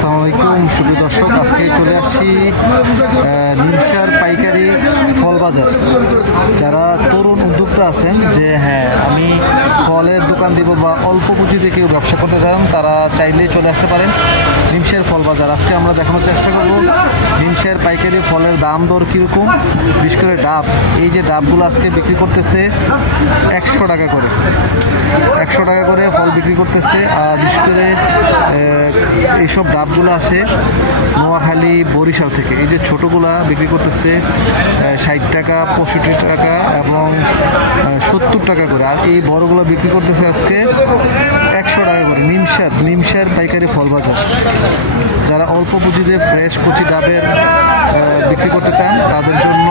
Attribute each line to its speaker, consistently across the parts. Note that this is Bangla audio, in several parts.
Speaker 1: আসসালামু আলাইকুম শুভ দর্শক, আজকে চলে আসছি নিমসার পাইকারি ফল বাজার। যারা তরুণ উদ্যোক্তা আছেন যে হ্যাঁ আমি ফলের দোকান দিব বা অল্প পুঁজিতে কেউ ব্যবসা করতে চান, তারা চাইলেই চলে আসতে পারেন নিমসের ফল বাজার। আজকে আমরা দেখানোর চেষ্টা করব নিমসের পাইকারি ফলের দাম দর কীরকম, বিশেষ করে ডাব। এই যে ডাবগুলো আজকে বিক্রি করতেছে একশো টাকা করে। একশো টাকা করে ফল বিক্রি করতেছে, আর বিশেষ করে এইসব ডাবগুলো আসে নোয়াখালী, বরিশাল থেকে। এই যে ছোটোগুলা বিক্রি করতেছে ষাট টাকা, পঁয়ষট্টি টাকা এবং সত্তর টাকা করে। আর এই বড়গুলো বিক্রি করতেছে আজকে একশো টাকা করে। নিমসার নিমসার পাইকারি ফল বাজার। যারা অল্প পুঁজিতে ফ্রেশ কুচি ডাবের বিক্রি করতে চান, তাদের জন্য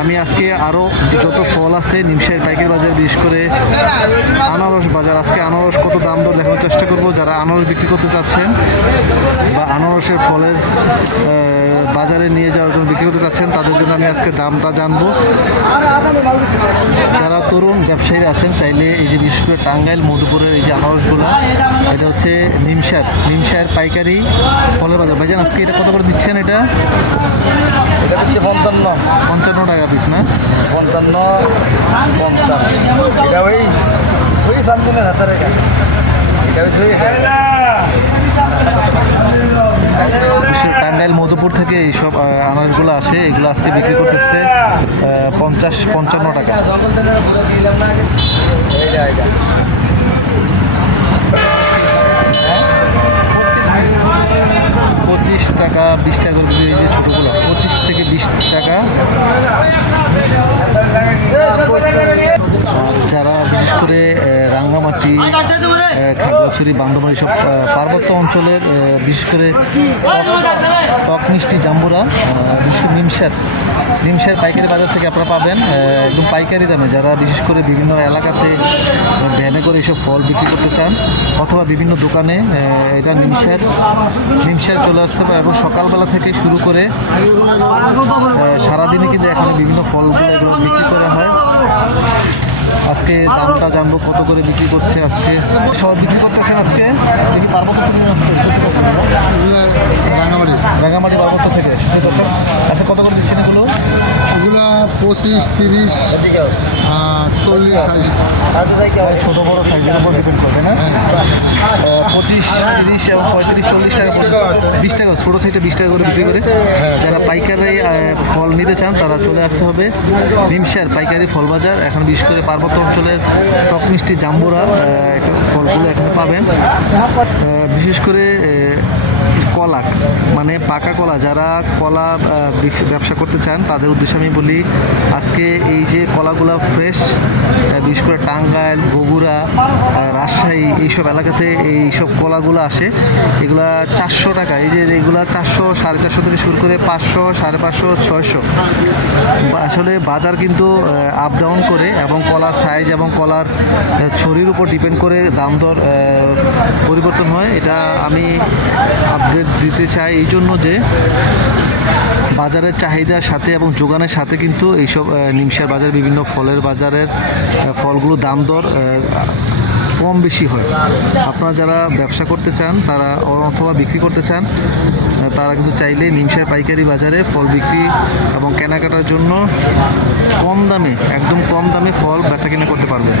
Speaker 1: আমি আজকে আরও যত ফল আছে নিমসার পাইকারি বাজার বিশেষ করে আনারস বাজার। আজকে আনারস কত দাম দর দেখানোর চেষ্টা করব যারা আনারস বিক্রি করতে চাচ্ছেন বা আনারসের ফলের বাজারে নিয়ে যাওয়ার জন্য বিক্রি করতে চাচ্ছেন তাদের জন্য আমি আজকে দামটা জানব। যারা তরুণ ব্যবসায়ী আছেন চাইলে এই যে বিশেষ করে টাঙ্গাইল মধুপুরের এই যে আনারসগুলো এটা হচ্ছে নিমসার নিমসার পাইকারি ফলের বাজার। ভাইজান আজকে এটা কত করে দিচ্ছেন এটা?
Speaker 2: এটা হচ্ছে পঞ্চান্ন।
Speaker 1: পঞ্চান্ন টাকা পিস না?
Speaker 2: পঞ্চান্ন পঞ্চাশ। এটা ওই ওই শান্তিনের হাতে রেখা
Speaker 1: টাঙ্গাইল মধুপুর থেকে এইসব আহ, আনারসগুলো আসে এগুলো আজকে বিক্রি করতেছে পঞ্চাশ পঞ্চান্ন টাকা। পঁচিশ টাকা বিশ টাকা করে যে ছোটোগুলো পঁচিশ থেকে বিশ টাকা। যারা বিশেষ করে রাঙ্গামাটি খাগড়াছড়ি বান্দরবান সব পার্বত্য অঞ্চলের বিশেষ করে টক- মিষ্টি জাম্বুরা বিশেষ করে নিমসার নিমসার পাইকারি বাজার থেকে আপনারা পাবেন একদম পাইকারি দামে। যারা বিশেষ করে বিভিন্ন এলাকাতে ভ্যানে করে এইসব ফল বিক্রি করতে চান, অথবা বিভিন্ন দোকানে এটা নিমসার নিমসার চলে আসতে পারে। এবং সকালবেলা থেকে শুরু করে সারাদিনে কিন্তু এখানে বিভিন্ন ফলগুলো এগুলো বিক্রি করা হয়। আজকে দামটা জানব কত করে বিক্রি করছে আজকে। সব বিক্রি করতেছেন আজকে? দেখি পার্বত্য
Speaker 3: রাঙামাটি।
Speaker 1: রাঙামাটি পার্বত্য থেকে। দর্শক আচ্ছা কত করে দিচ্ছেন এগুলো?
Speaker 3: এগুলো পঁচিশ তিরিশ চল্লিশ
Speaker 2: সাইজ
Speaker 1: ছোটো বড়ো সাইজের উপর ডিপেন্ড করবে না? আহ, পঁচিশ তিরিশ এবং পঁয়ত্রিশ, চল্লিশ টাকা বিশ টাকা, ছোটো সাইটে বিশ টাকা করে বিক্রি করে। যারা পাইকারি ফল নিতে চান, তারা চলে আসতে হবে নিমসার পাইকারি ফল বাজার। এখন বিশেষ করে পার্বত্য অঞ্চলের টক মিষ্টি জাম্বুরা ফলগুলো এখানে পাবেন। বিশেষ করে কলা মানে পাকা কলা, যারা কলা ব্যবসা করতে চান, তাদের উদ্দেশ্যে আমি বলি, আজকে এই যে কলাগুলো ফ্রেশ বিশেষ করে টাঙ্গাইল, বগুড়া রাজশাহী, এইসব এলাকাতে এইসব কলাগুলো আসে, এগুলা চারশো টাকা, এই যে এইগুলা চারশো, সাড়ে চারশো থেকে শুরু করে পাঁচশো, সাড়ে পাঁচশো, ছয়শো। আসলে বাজার কিন্তু আপ ডাউন করে এবং কলার সাইজ এবং কলার ছড়ির উপর ডিপেন্ড করে দাম দর পরিবর্তন হয়। এটা আমি আপডেট দিতে চাই এই জন্য যে বাজারের চাহিদার সাথে এবং যোগানের সাথে কিন্তু এইসব আহ, নিমসার বাজার বিভিন্ন ফলের বাজারের ফলগুলো দাম দর কম বেশি হয়। আপনারা যারা ব্যবসা করতে চান তারা অথবা বিক্রি করতে চান তারা কিন্তু চাইলে নিমসার পাইকারি বাজারে ফল বিক্রি এবং কেনাকাটার জন্য কম দামে একদম কম দামে ফল বেচা কিনা করতে পারবে